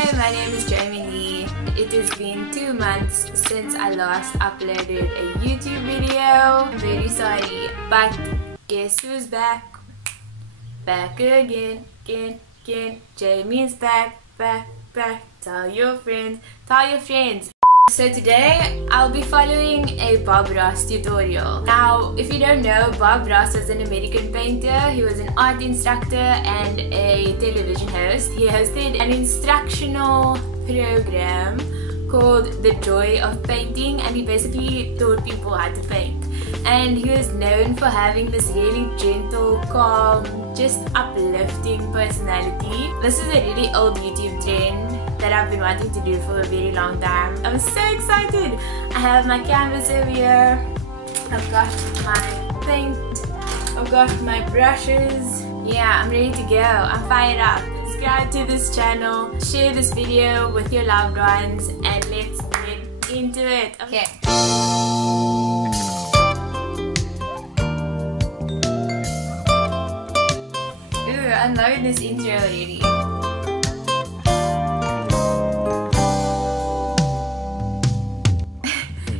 Hi, my name is Jamie Lee. It has been 2 months since I last uploaded a YouTube video. I'm very sorry, but guess who's back? Back again. Jamie is back. Tell your friends. So today I'll be following a Bob Ross tutorial. Now, if you don't know, Bob Ross was an American painter. He was an art instructor and a television host. He hosted an instructional program called The Joy of Painting, and he basically taught people how to paint. And he was known for having this really gentle, calm, just uplifting personality. This is a really old YouTube trend that I've been wanting to do for a very long time. I'm so excited! I have my canvas over here, I've got my paint, I've got my brushes. Yeah, I'm ready to go. I'm fired up. Subscribe to this channel, share this video with your loved ones, and let's get into it. Okay. Ooh, I'm loving this intro already.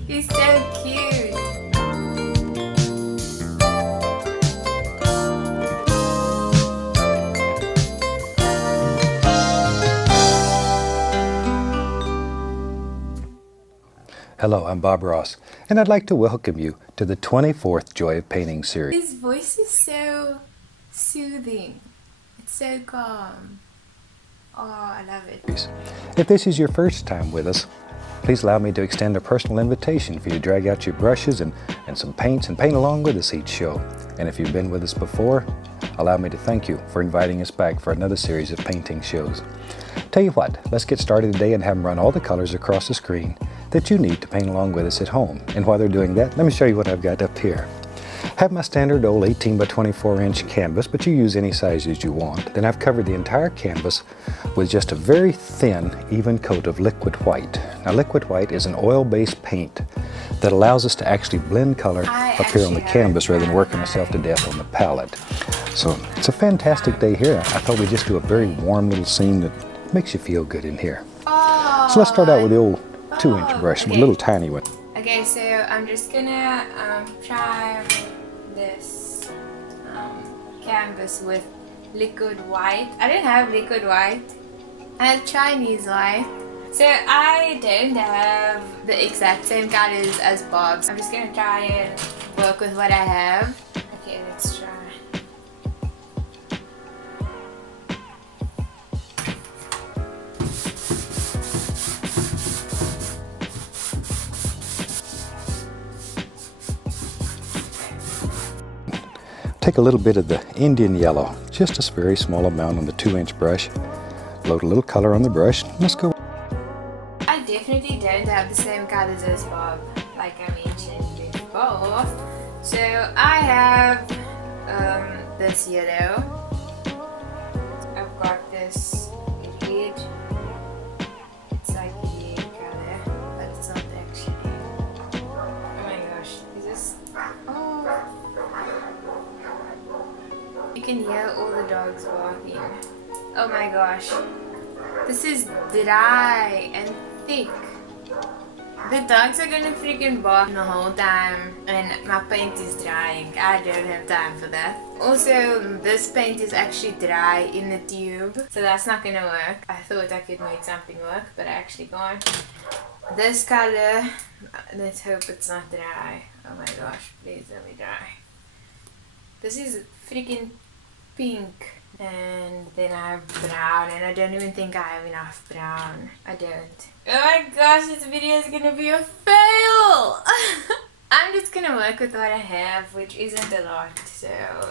He's so cute. Hello, I'm Bob Ross, and I'd like to welcome you to the 24th Joy of Painting series. His voice is so soothing. It's so calm. Oh, I love it. If this is your first time with us, please allow me to extend a personal invitation for you to drag out your brushes and some paints and paint along with us each show. And if you've been with us before, allow me to thank you for inviting us back for another series of painting shows. Tell you what, let's get started today and have them run all the colors across the screen that you need to paint along with us at home. And while they're doing that, let me show you what I've got up here. I have my standard old 18 by 24 inch canvas, but you use any sizes you want. Then I've covered the entire canvas with just a very thin, even coat of liquid white. Now, liquid white is an oil-based paint that allows us to actually blend color up here on the canvas rather than working ourselves to death on the palette. So it's a fantastic day here. I thought we'd just do a very warm little scene that makes you feel good in here. So let's start out with the old 2-inch brush, a little tiny one. Okay, so I'm just gonna try this canvas with liquid white. I don't have liquid white. I have Chinese white. So I don't have the exact same colors as Bob's. I'm just gonna try and work with what I have. Okay, let's try. Take a little bit of the Indian yellow, just a very small amount on the 2-inch brush. Load a little color on the brush. Let's go. I definitely don't have the same colors as Bob, like I mentioned before. So I have this yellow. I've got this red. It's like a red color, but it's not actually. Oh my gosh, is this? Oh. You can hear all the dogs barking. Oh my gosh. This is dry and thick. The dogs are gonna freaking bark the whole time and my paint is drying. I don't have time for that. Also, this paint is actually dry in the tube, so that's not gonna work. I thought I could make something work, but I actually can't. This color, let's hope it's not dry. Oh my gosh, please let me dry. This is freaking pink, and then I have brown, and I don't even think I have enough brown. I don't. Oh my gosh, this video is gonna be a fail! I'm just gonna work with what I have, which isn't a lot, so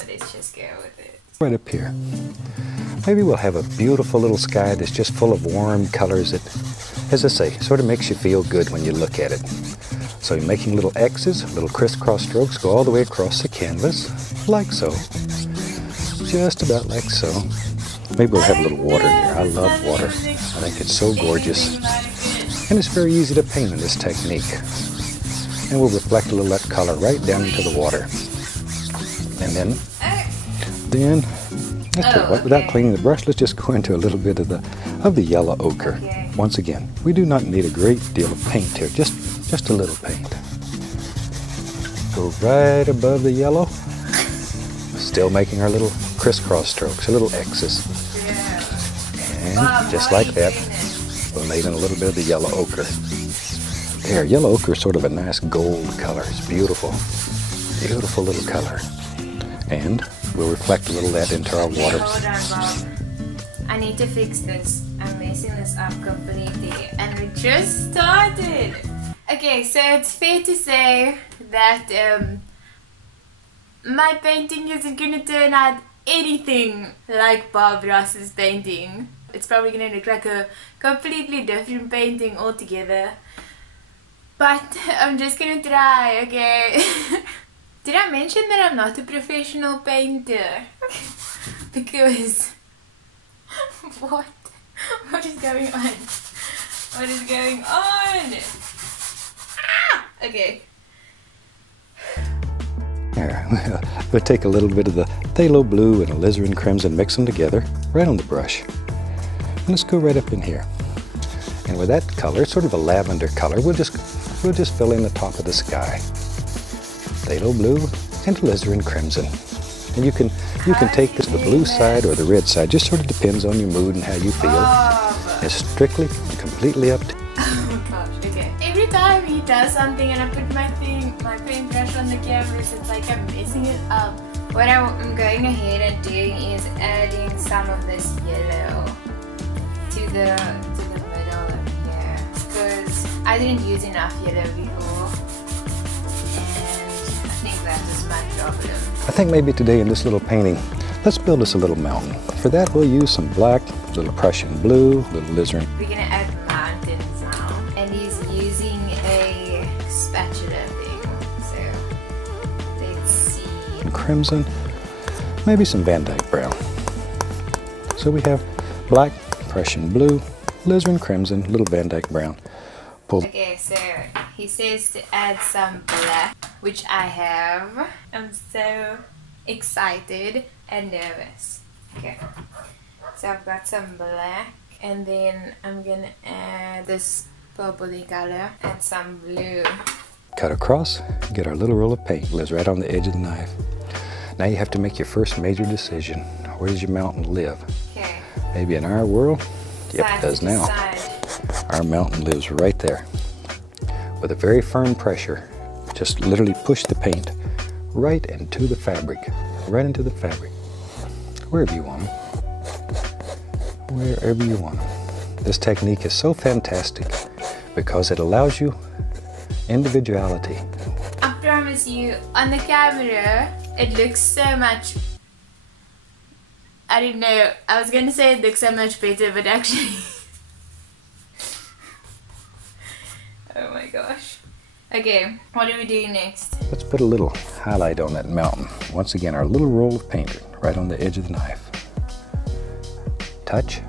let's just go with it. Right up here. Maybe we'll have a beautiful little sky that's just full of warm colors that, as I say, sort of makes you feel good when you look at it. So you're making little X's, little crisscross strokes, go all the way across the canvas, like so. Just about like so. Maybe we'll have a little water here. I love water. I think it's so gorgeous. And it's very easy to paint in this technique. And we'll reflect a little of that color right down into the water. And then let's without cleaning the brush, let's just go into a little bit of the of the yellow ochre. Okay. Once again, we do not need a great deal of paint here, just a little paint. Go right above the yellow, still making our little crisscross strokes, a little X's. Yeah. And just like that, we'll lay in a little bit of the yellow ochre. There, yellow ochre is sort of a nice gold color. It's beautiful. Beautiful little color. And we'll reflect a little of that into our water. Hold on, Bob. I need to fix this. I'm messing this up completely. And we just started. Okay, so it's fair to say that my painting isn't going to turn out anything like Bob Ross's painting. It's probably going to look like a completely different painting altogether. But I'm just going to try, okay? Did I mention that I'm not a professional painter? Because... What? What is going on? What is going on? Ah! Okay. Here, we'll take a little bit of the phthalo blue and alizarin crimson, mix them together right on the brush. And let's go right up in here. And with that color, it's sort of a lavender color, we'll just fill in the top of the sky. Phthalo blue and alizarin crimson. And you can take this to the blue side or the red side, just sort of depends on your mood and how you feel. It's strictly and completely up to you. Oh gosh, okay. Every time he does something and I put my paintbrush on the canvas, it's like I'm messing it up. What I'm going ahead and doing is adding some of this yellow to the middle of here, because I didn't use enough yellow before, and I think that was my problem. I think maybe today in this little painting, let's build us a little mountain. For that we'll use some black, a little Prussian blue, a little alizarin. We're gonna add mountains now, and he's using a spatula thing, so let's see. And crimson, maybe some Van Dyke brown. So we have black, Prussian blue, alizarin crimson, little Van Dyke brown. Pull. Okay, so he says to add some black, which I have. I'm so excited and nervous. Okay, so I've got some black, and then I'm gonna add this purpley color and some blue. Cut across, get our little roll of paint, lives right on the edge of the knife. Now you have to make your first major decision. Where does your mountain live? Okay. Maybe in our world, yep, it does now. Side. Our mountain lives right there. With a very firm pressure, just literally push the paint right into the fabric, wherever you want them, wherever you want them. This technique is so fantastic because it allows you individuality. I promise you, on the camera, it looks so much, I don't know, I was gonna say it looks so much better, but actually, oh my gosh. Okay, what are we doing next? Let's put a little highlight on that mountain. Once again, our little roll of paint right on the edge of the knife. Touch,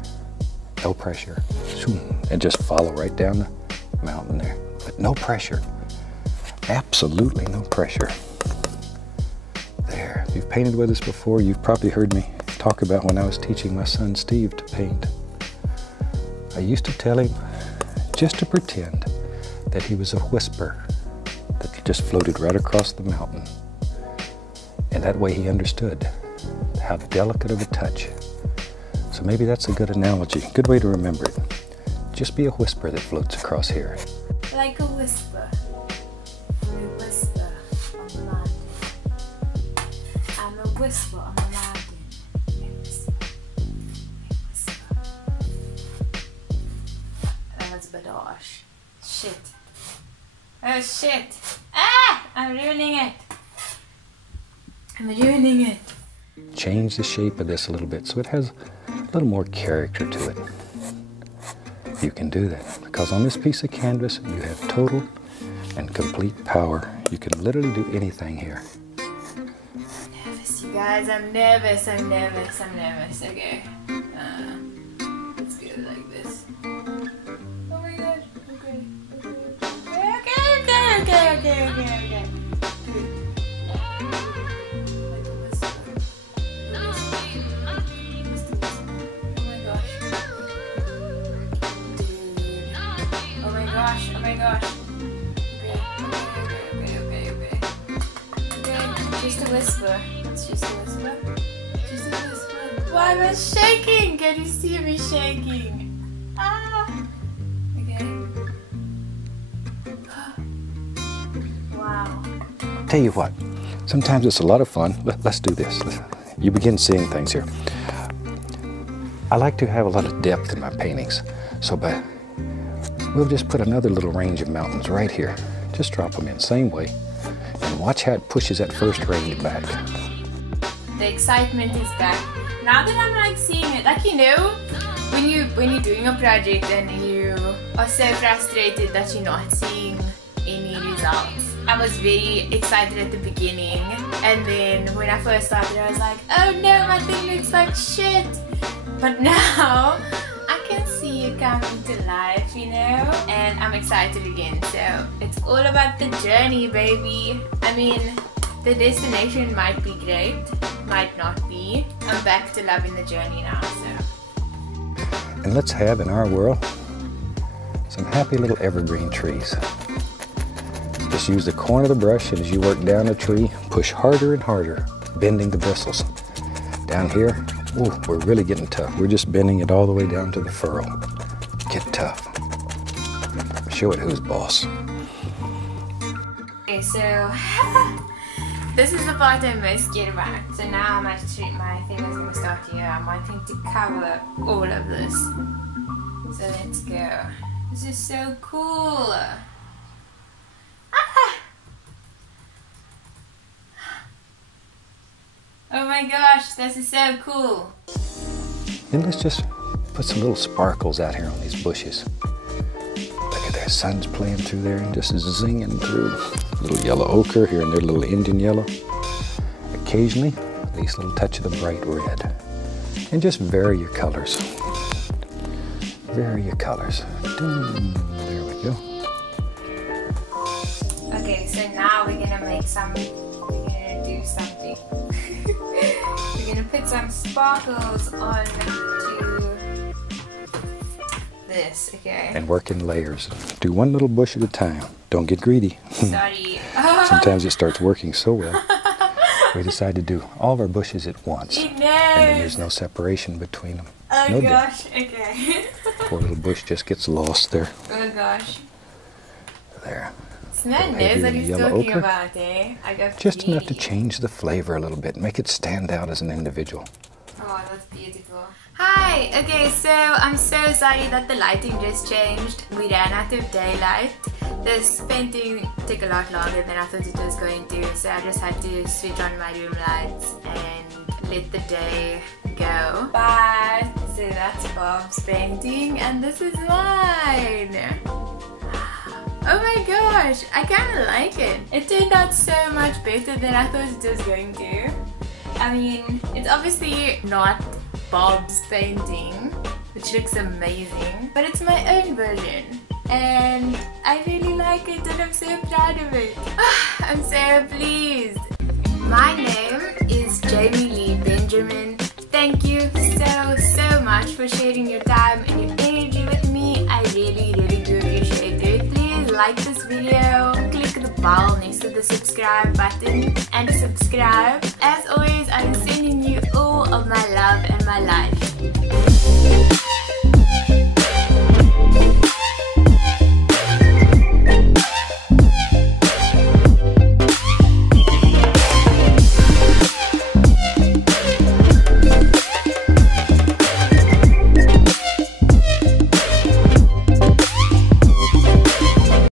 no pressure, and just follow right down the mountain there. But no pressure, absolutely no pressure. There, if you've painted with us before, you've probably heard me talk about when I was teaching my son Steve to paint. I used to tell him just to pretend that he was a whisper that just floated right across the mountain. And that way he understood how delicate of a touch. So maybe that's a good analogy, good way to remember it. Just be a whisper that floats across here. Like a whisper. A whisper on the mountain. I'm a whisper on the mountain. A whisper. A whisper. That was a bit harsh. Shit. Oh shit. Ah! I'm ruining it. I'm ruining it. Change the shape of this a little bit so it has a little more character to it. You can do that because on this piece of canvas you have total and complete power. You can literally do anything here. I'm nervous, you guys. I'm nervous. I'm nervous. I'm nervous. Okay. Let's go like this. Oh my god. Okay. Okay. gosh, oh my gosh. Okay. Just a whisper. It's just a whisper. Just a whisper. Why am I shaking? Can you see me shaking? Ah! Okay. Wow. Tell you what, sometimes it's a lot of fun. Let's do this. You begin seeing things here. I like to have a lot of depth in my paintings, so we'll just put another little range of mountains right here. Just drop them in, same way, and watch how it pushes that first range back. The excitement is back. Now that I'm like seeing it, like you know, when you're doing a project and you are so frustrated that you're not seeing any results. I was very excited at the beginning, and then when I first started I was like, oh no, my thing looks like shit. But now I can see it coming to life, you know, and I'm excited again. So it's all about the journey, baby. I mean, the destination might be great, might not be. I'm back to loving the journey now, so. And let's have in our world some happy little evergreen trees. Just use the corner of the brush, and as you work down the tree, push harder and harder, bending the bristles. Down here, ooh, we're really getting tough. We're just bending it all the way down to the furrow. Get tough. Show it who's boss. Okay, so this is the part I'm most scared about. So now my thing is going to start here. I'm wanting to cover all of this. So let's go. This is so cool. Oh my gosh, this is so cool. Then let's just put some little sparkles out here on these bushes. Look at their sun's playing through there and just zinging through. A little yellow ochre here and there, a little Indian yellow. Occasionally, at least a little touch of the bright red. And just vary your colors. Vary your colors. There we go. Okay, so now we're gonna make some, we're gonna do something. We're gonna put some sparkles on to this, okay? And work in layers. Do one little bush at a time. Don't get greedy. Sorry. Sometimes it starts working so well. We decide to do all of our bushes at once. And then there's no separation between them. Oh no gosh, okay. Poor little bush just gets lost there. Oh gosh. There. Sven knows what he's talking about, eh? I got just enough to change the flavor a little bit, make it stand out as an individual. Oh, that's beautiful. Hi! Okay, so I'm so sorry that the lighting just changed. We ran out of daylight. This painting took a lot longer than I thought it was going to, so I just had to switch on my room lights and let the day go. But, so that's Bob's painting, and this is mine! Oh my gosh, I kind of like it. It turned out so much better than I thought it was going to. I mean, it's obviously not Bob's painting, which looks amazing, but it's my own version. And I really like it and I'm so proud of it. I'm so pleased. My name is jamieleebenji. Thank you so much for sharing your time and your energy with me. I really do appreciate it. Please like this video, click the bell next to the subscribe button and subscribe. As always, I'm sending you all of my love and my life.